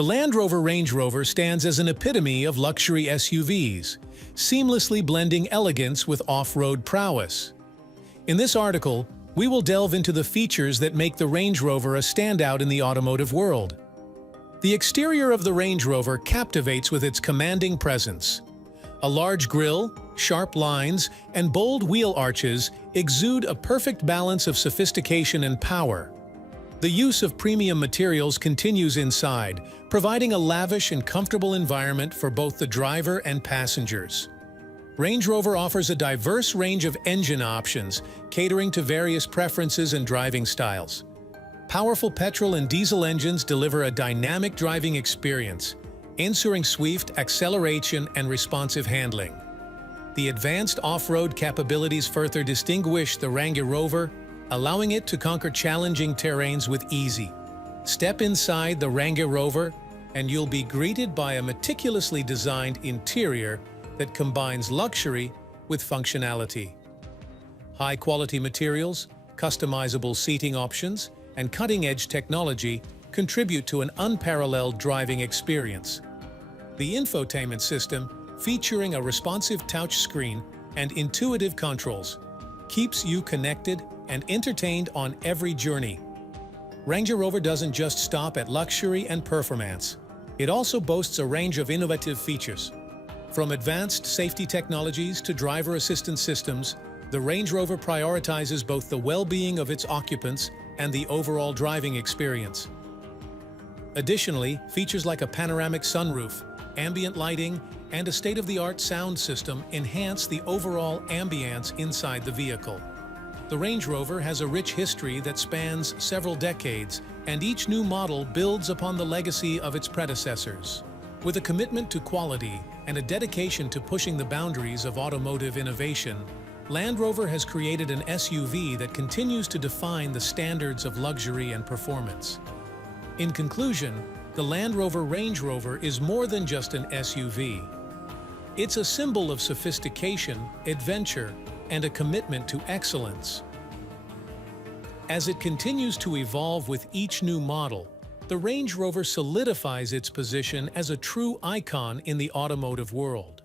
The Land Rover Range Rover stands as an epitome of luxury SUVs, seamlessly blending elegance with off-road prowess. In this article, we will delve into the features that make the Range Rover a standout in the automotive world. The exterior of the Range Rover captivates with its commanding presence. A large grille, sharp lines, and bold wheel arches exude a perfect balance of sophistication and power. The use of premium materials continues inside, providing a lavish and comfortable environment for both the driver and passengers. Range Rover offers a diverse range of engine options, catering to various preferences and driving styles. Powerful petrol and diesel engines deliver a dynamic driving experience, ensuring swift acceleration and responsive handling. The advanced off-road capabilities further distinguish the Range Rover, allowing it to conquer challenging terrains with ease. Step inside the Range Rover, and you'll be greeted by a meticulously designed interior that combines luxury with functionality. High-quality materials, customizable seating options, and cutting-edge technology contribute to an unparalleled driving experience. The infotainment system, featuring a responsive touchscreen and intuitive controls, keeps you connected and entertained on every journey. Range Rover doesn't just stop at luxury and performance. It also boasts a range of innovative features. From advanced safety technologies to driver assistance systems, the Range Rover prioritizes both the well-being of its occupants and the overall driving experience. Additionally, features like a panoramic sunroof, ambient lighting, and a state-of-the-art sound system enhance the overall ambience inside the vehicle. The Range Rover has a rich history that spans several decades, and each new model builds upon the legacy of its predecessors. With a commitment to quality and a dedication to pushing the boundaries of automotive innovation, Land Rover has created an SUV that continues to define the standards of luxury and performance. In conclusion, the Land Rover Range Rover is more than just an SUV. It's a symbol of sophistication, adventure, and a commitment to excellence. As it continues to evolve with each new model, the Range Rover solidifies its position as a true icon in the automotive world.